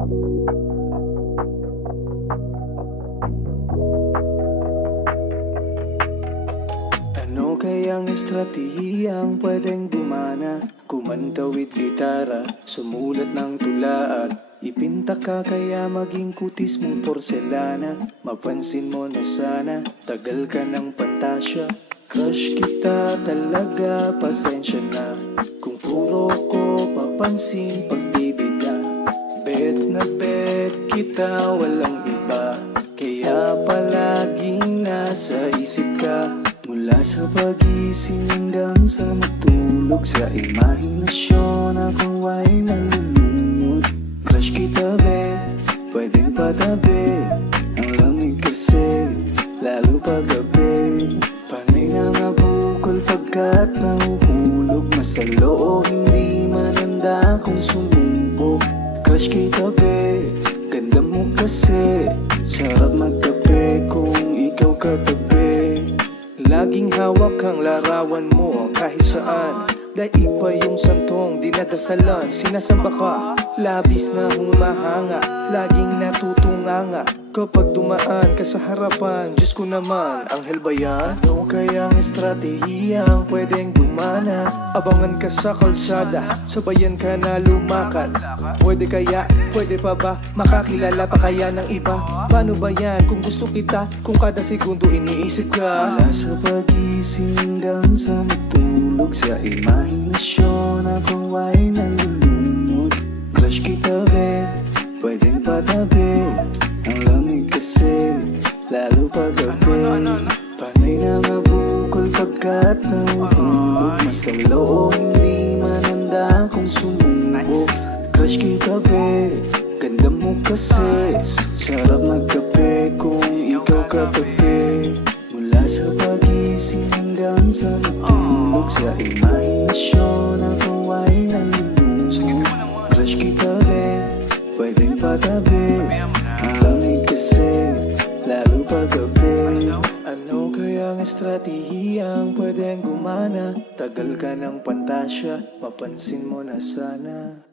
Ano kayang estratehiyang pwedeng gumana? Kumantawid gitara, sumulat ng tula at ipinta ka kaya maging kutis mo porselana. Mapansin mo na sana, tagal ka ng pantasya. Crush kita talaga, pasensya na kung puro ko papansin pag-ibig na. Bet kita, walang iba, kaya palaging nasa isip ka. Mula sa pag-ising hanggang sa matulog, sa imahinasyon ako ay nalulunod. Crush kita be, pwedeng patabi, ang lamig kasi, lalo paggabi. Panay na mabukol pagkat nahuhulog, masalo o hindi mananda kung sumumbok. Crush kita be, ganda mo kasi, sarap magkape kung ikaw katabi. Laging hawak ang larawan mo kahit saan, daig pa yung santong dinadasalan. Sinasamba ka, labis na humahanga, laging natutunganga kapag dumaan ka sa harapan. Diyos ko naman, anghel ba yan? Ano kayang estratehiyang pwedeng gumana? Abangan ka sa kalsada, sabayan ka na lumakad. Pwede kaya, pwede pa ba, makakilala pa kaya ng iba? Paano ba yan kung gusto kita, kung kada segundo iniisip ka? Mula sa pag-ising hanggang sa matulog, sa imahinasyon ako ay nalulunod. Crush kita be, pwedeng patabi, ang lamig kasi, lalo paggabi. Panay na mabukol pagkat nahuhulog, masalo o hindi mananda kung sumumbok. Crush kita be, ganda mo kasi, sarap magkape kung ikaw katabi. Mula sa pag-ising hanggang sa matulog, sa imahinasyon ako ay nalulunod. Crush kita be, pwedeng patabi, ang lamig kasi, lalo paggabi. Ano kayang estratehiyang pwedeng gumana? Tagal ka ng pantasya, mapansin mo na sana.